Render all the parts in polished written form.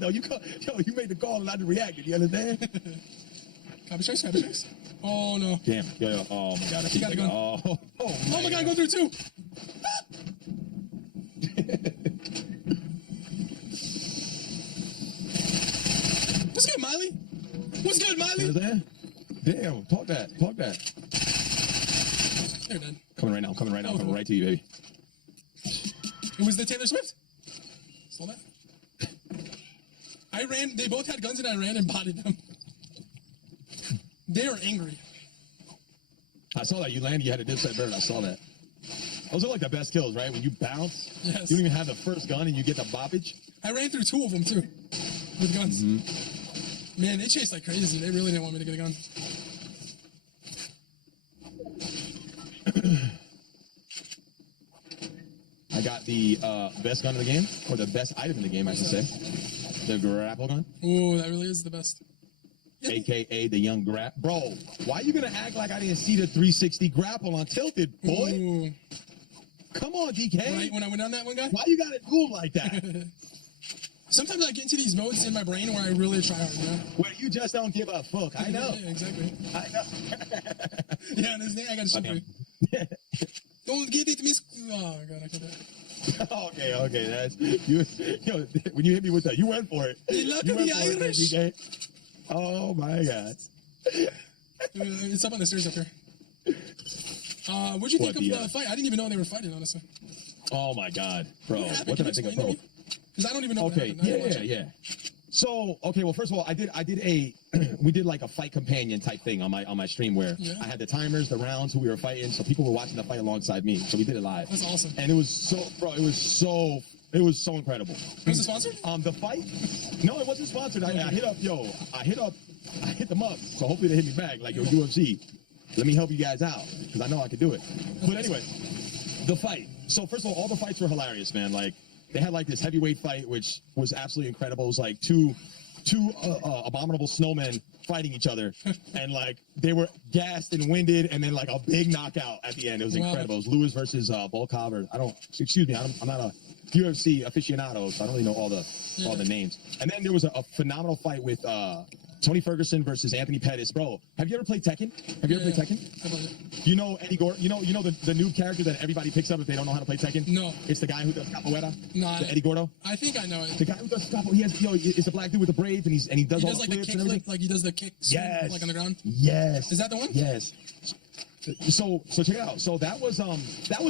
though. You made the call and I reacted. You understand? Copy trace. Oh no. Damn. Yeah. Oh my god. I gotta go. Oh my god, go through too. What's good, Miley? What's good, Miley? You understand? Damn. Talk that. They're done. Coming right now. Coming right to you, baby. It was the Taylor Swift. Saw that. I ran. They both had guns, and I ran and bodied them. They are angry. I saw that you landed. You had a dipset bird. I saw that. Those are like the best kills, right? When you bounce, yes. You don't even have the first gun, and you get the boppage. I ran through 2 of them too, with guns. Mm-hmm. Man, they chased like crazy. They really didn't want me to get a gun. I got the best gun in the game, or the best item in the game, I should say. The grapple gun. Ooh, that really is the best. AKA the young grap. Bro, why are you going to act like I didn't see the 360 grapple on Tilted, boy? Ooh. Come on, DK. Right when I went on that one, guy? Why you got to do him like that? Sometimes I get into these modes in my brain where I really try hard, you know? Where you just don't give a fuck. I know. Yeah, exactly. I know. Yeah, this thing, I got to shoot you. Don't get it, miss. Oh, God, I can't do that. Okay, that's you. Yo, when you hit me with that, you went for it. You luck of the Irish. Oh my God! It's up on the stairs up here. What'd you think of the fight? I didn't even know they were fighting, honestly. Oh my God, bro! What did I think of, bro? Because I don't even know. Okay, yeah. So, okay, well, first of all, we did like a fight companion type thing on my stream where I had the timers, the rounds, who we were fighting, so people were watching the fight alongside me. So we did it live. That's awesome. And it was so incredible. Was it sponsored? The fight? No, it wasn't sponsored. I hit them up. So hopefully they hit me back like, yo, UFC, let me help you guys out because I know I can do it. But anyway, the fight. So first of all the fights were hilarious, man. Like, they had like this heavyweight fight, which was absolutely incredible. It was like two abominable snowmen fighting each other, and like they were gassed and winded, and then like a big knockout at the end. It was incredible. It was Lewis versus Volkov, or I'm not a UFC aficionado, so I don't really know all the names. And then there was a phenomenal fight with Tony Ferguson versus Anthony Pettis. Bro, have you ever played Tekken? Have you ever played Tekken? You know Eddie Gordo? You know the new character that everybody picks up if they don't know how to play Tekken? No. It's the guy who does capoeira. No. Eddie Gordo? I think I know it. The guy who does capoeira. It's the black dude with the braids, and he does all the like flips the and everything. Like he does the kick swing, like on the ground? Yes. Is that the one? Yes. So check it out. So that was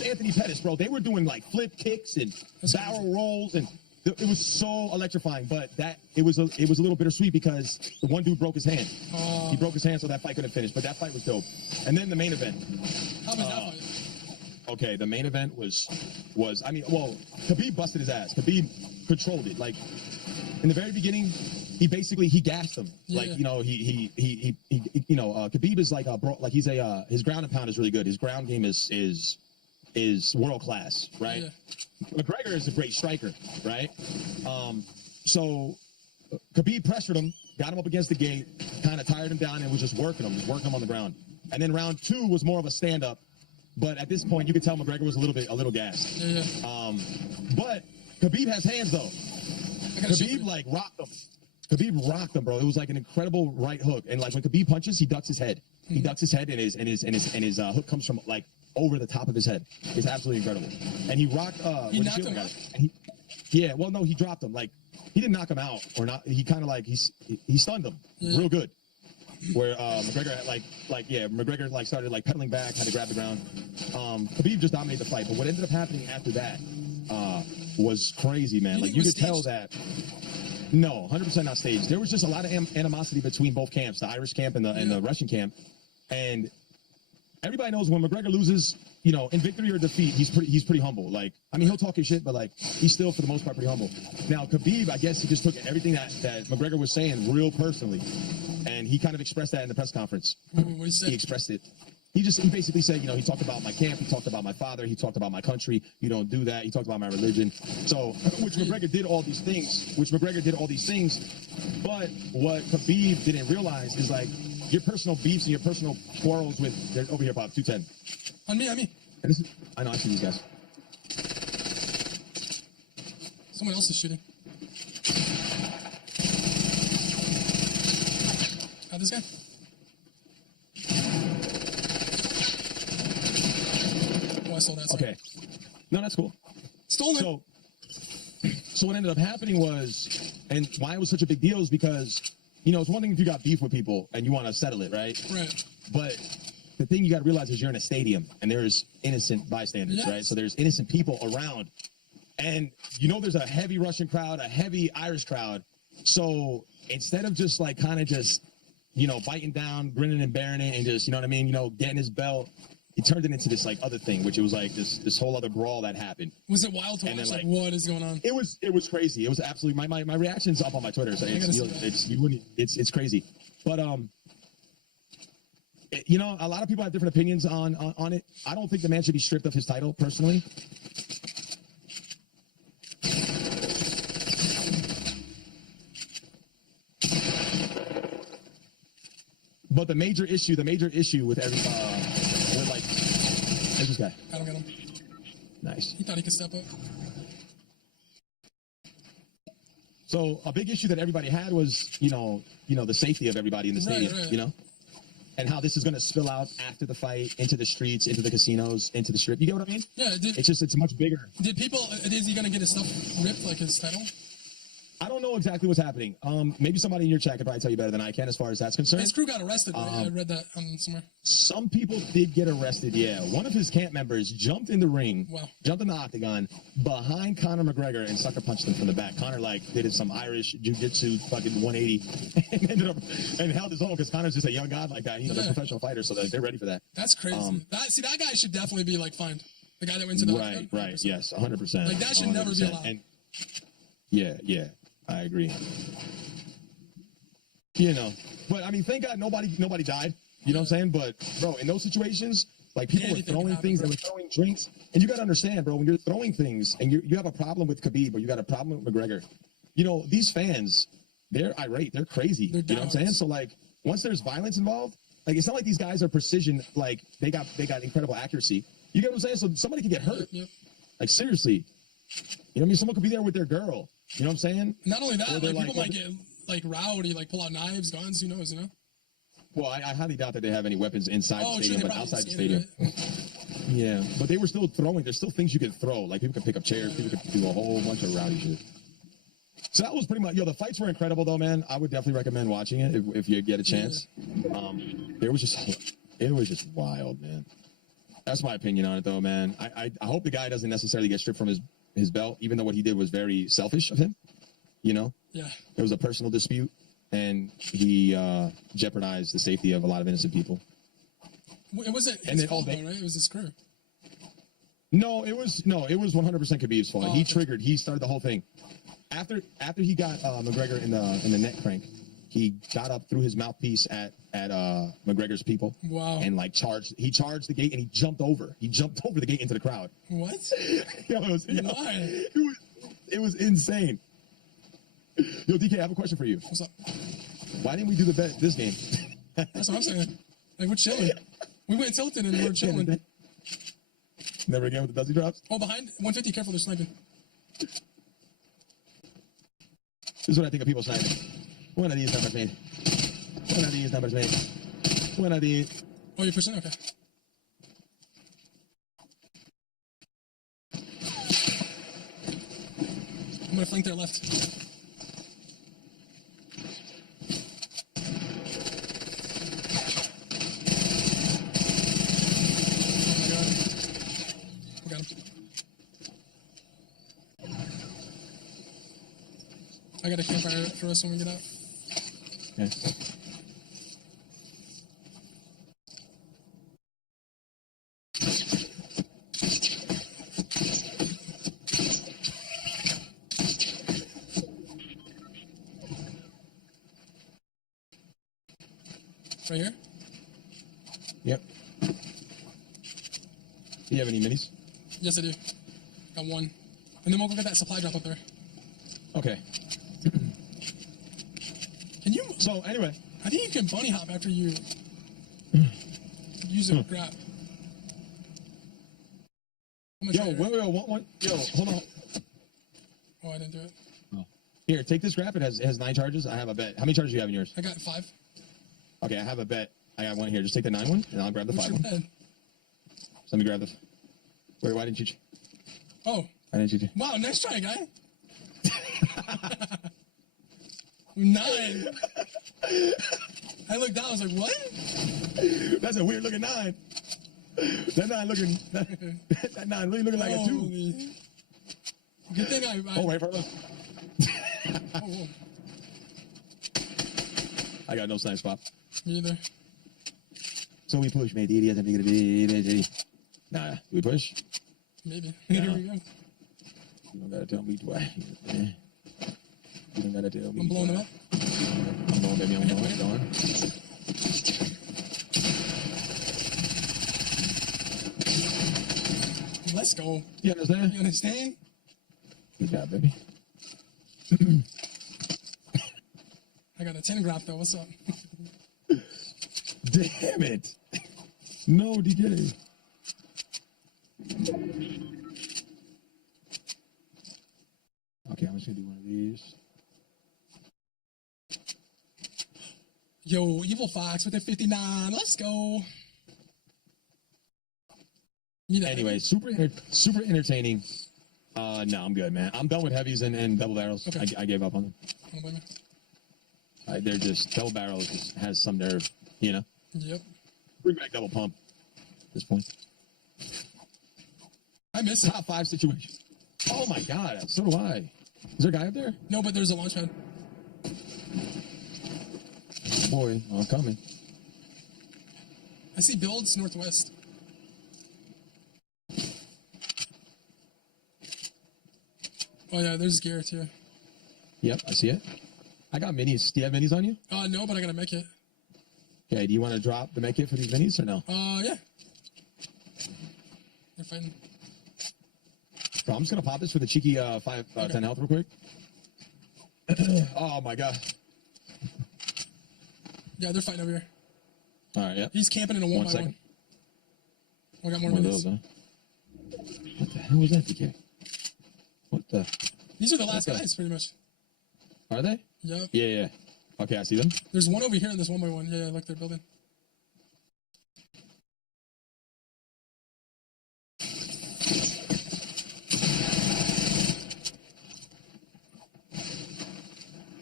Anthony Pettis, bro. They were doing like flip kicks and barrel rolls, and it was so electrifying. But it was a little bittersweet because the one dude broke his hand. He broke his hand, so that fight couldn't finish. But that fight was dope. And then the main event. How was that fight? Okay, the main event was Khabib busted his ass. Khabib controlled it. Like in the very beginning, he gassed him. Yeah. Like, Khabib is like he's his ground and pound is really good. His ground game is world class, right? Yeah. McGregor is a great striker, right? So Khabib pressured him, got him up against the gate, kind of tired him down, and was just working him on the ground. And then round 2 was more of a stand-up, but at this point you could tell McGregor was a little gassed. Yeah. But Khabib has hands though. Khabib rocked him. Khabib rocked him, bro. It was like an incredible right hook, and like when Khabib punches, he ducks his head. He ducks his head, and his hook comes from like over the top of his head. It's absolutely incredible. And he rocked. He knocked him out. He dropped him. Like he didn't knock him out, or not. He kind of like he stunned him real good. Where McGregor McGregor like started like pedaling back, had to grab the ground. Khabib just dominated the fight. But what ended up happening after that was crazy, man. Like you could tell that. No, 100% not staged. There was just a lot of animosity between both camps, the Irish camp and the Russian camp. And everybody knows when McGregor loses, in victory or defeat, he's pretty humble. Like, I mean, he'll talk his shit, but like, he's still for the most part pretty humble. Now, Khabib, I guess he just took everything that McGregor was saying real personally, and he kind of expressed that in the press conference. What did he say? He expressed it. He basically said, he talked about my camp, he talked about my father, he talked about my country, you don't do that, he talked about my religion. So, which McGregor did all these things, but what Khabib didn't realize is like, your personal beefs and your personal quarrels with, they're over here, Bob, 210. On me. I know, I see these guys. Someone else is shooting. this guy. Oh, I stole that. Sorry. Okay. No, that's cool. Stolen. So what ended up happening was, and why it was such a big deal is because, you know, it's one thing if you got beef with people and you want to settle it, right? Right. But the thing you got to realize is you're in a stadium and there's innocent bystanders, Yes. right? So there's innocent people around. And, you know, there's a heavy Russian crowd, a heavy Irish crowd. So instead of just like kind of just, you know, biting down, grinning and bearing it and just, you know what I mean, you know, getting his belt, he turned it into this like other thing, which it was like this whole other brawl that happened. Was it wild to And watch? then, Like, like, what is going on? It was crazy. It was absolutely my reaction's up on my Twitter. So it's crazy. But you know, a lot of people have different opinions on it. I don't think the man should be stripped of his title personally. But the major issue with every with like there's this guy. I don't get him. Nice. He thought he could step up. So a big issue that everybody had was, you know, the safety of everybody in the stadium, right. you know, and how this is going to spill out after the fight into the streets, into the casinos, into the strip. You get what I mean? Yeah. It's much bigger. Did people? Is he gonna get his stuff ripped like his title? I don't know exactly what's happening. Maybe somebody in your chat could probably tell you better than I can as far as that's concerned. His crew got arrested. Right? I read that somewhere. Some people did get arrested, yeah. One of his camp members jumped in the ring, Wow. jumped in the octagon behind Conor McGregor and sucker punched him from the back. Conor like did some Irish jiu-jitsu fucking 180 and ended up and held his own because Conor's just a young guy like that. He's a professional fighter, so they're ready for that. That's crazy. That guy should definitely be like fined. The guy that went to the Right, 100%. Yes, 100%. Like that should never be 100%. allowed. And yeah, I agree. You know, but I mean, thank God nobody died. You know what I'm saying? But bro, in those situations, like people were throwing things, they were throwing drinks, and you got to understand, bro, when you're throwing things and you have a problem with Khabib or you got a problem with McGregor, you know, these fans, they're irate, they're crazy. You know what I'm saying? So like, once there's violence involved, like it's not like these guys are precision, like they got incredible accuracy. You get what I'm saying? So somebody could get hurt. Yep. Like seriously, you know what I mean? Someone could be there with their girl. You know what I'm saying? Not only that, like people might like, get like rowdy, like pull out knives, guns. Who knows? You know. Well, I highly doubt that they have any weapons inside the stadium, sure, but outside the standing, stadium. Yeah, but they were still throwing. There's still things you could throw. Like people could pick up chairs. People could do a whole bunch of rowdy shit. So that was pretty much. The fights were incredible, though, man. I would definitely recommend watching it if you get a chance. It was just wild, man. That's my opinion on it, though, man. I hope the guy doesn't necessarily get stripped from his belt, even though what he did was very selfish of him. You know? Yeah. It was a personal dispute, and he jeopardized the safety of a lot of innocent people. It wasn't his fault, though, right? It was his crew. No, it was 100% Khabib's fault. He triggered. He started the whole thing. After he got McGregor in the neck crank, he got up through his mouthpiece at McGregor's people. Wow. And like charged the gate and he jumped over. He jumped over the gate into the crowd. What? Why? It was insane. Yo, DK, I have a question for you. What's up? Why didn't we do the bet this game? That's what I'm saying. Like we're chilling. We went tilted and we're chilling. Never again with the dusty drops? Oh, behind 150. Careful, they're sniping. This is what I think of people sniping. One of these numbers made. One of these numbers made. One of these. Oh, you're pushing? Okay. I'm gonna flank their left. I got a campfire for us when we get out. Okay. Right here? Yep. Do you have any minis? Yes, I do. Got one. And then we'll go get that supply drop up there. Okay. Can you? So, anyway. I think you can bunny hop after you use a grab. Yo, wait, one. Yo, hold on. Oh, I didn't do it. Oh. Here, take this grab. It has 9 charges. I have a bet. How many charges do you have in yours? I got 5. Okay, I have a bet. I got one here. Just take the 9 one, and I'll grab the What's 5 your one. bet? So let me grab the. Wait, why didn't you? Oh, Why didn't you? wow, nice try, guy. 9. I looked down, I was like, what? That's a weird looking 9. That 9 looking. That 9 really looking like a 2. Holy. Good thing I Oh, wait for us. oh, I got no snipe spot. me either. So we push, mate. The idiots have to get a bit. Nah, do we push? Maybe. Yeah. Here we go. You don't gotta tell me twice. You don't gotta tell me. I'm blowing them up. I'm going, baby. I'm going. Let's go. You understand? You understand? Good job, baby. I got a 10 graph though. What's up? Damn it. No, DK. Okay, I'm just gonna do one of these. Yo, Evil Fox with a 59. Let's go. Anyway, super entertaining. No, I'm good, man. I'm done with heavies and double barrels. Okay. I gave up on them. Don't blame me. They're just double barrels. Just has some nerve, you know. Yep. Bring back double pump. At this point, I miss it. top 5 situation. Oh my god, so do I. Is there a guy up there? No, but there's a launch pad. Boy, I'm coming. I see builds northwest. Oh yeah, there's Garrett here. Yep, I see it. I got minis. Do you have minis on you? No, but I gotta make it. Okay, do you want to drop the med kit for these minis or no? Yeah. They're fighting. Bro, I'm just gonna pop this for the cheeky 10 health real quick. Oh my god. Yeah, they're fighting over here. All right, yeah. He's camping in a 1 by 1. Oh, I got more One of minutes. those, huh? What the hell was that, DK? What the? These are the last Okay. guys, pretty much. Are they? Yep. Yeah. Okay, I see them. There's one over here in this 1 by 1. Yeah, look, they're building.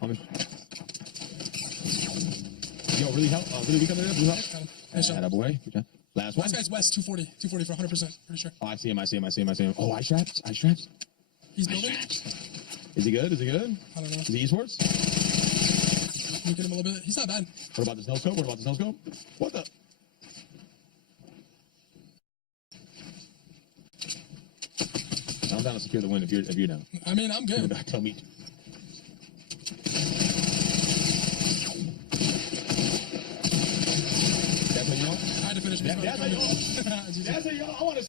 Coming. Yo, really help? Really weak under there? Blue help? Got him. Nice shot. That boy. Good job. Last one. Last guy's west, 240. 240 for 100%. Pretty sure. Oh, I see him. Oh, ice traps. He's building. Is he good? I don't know. Is he esports? Let me get him a little bit. He's not bad. What about the snow scope? What the? I'm down to secure the win if you're down. I mean, I'm good. Tell me. That's how you know? I had to finish. That's how you know? That's how you know? I want to.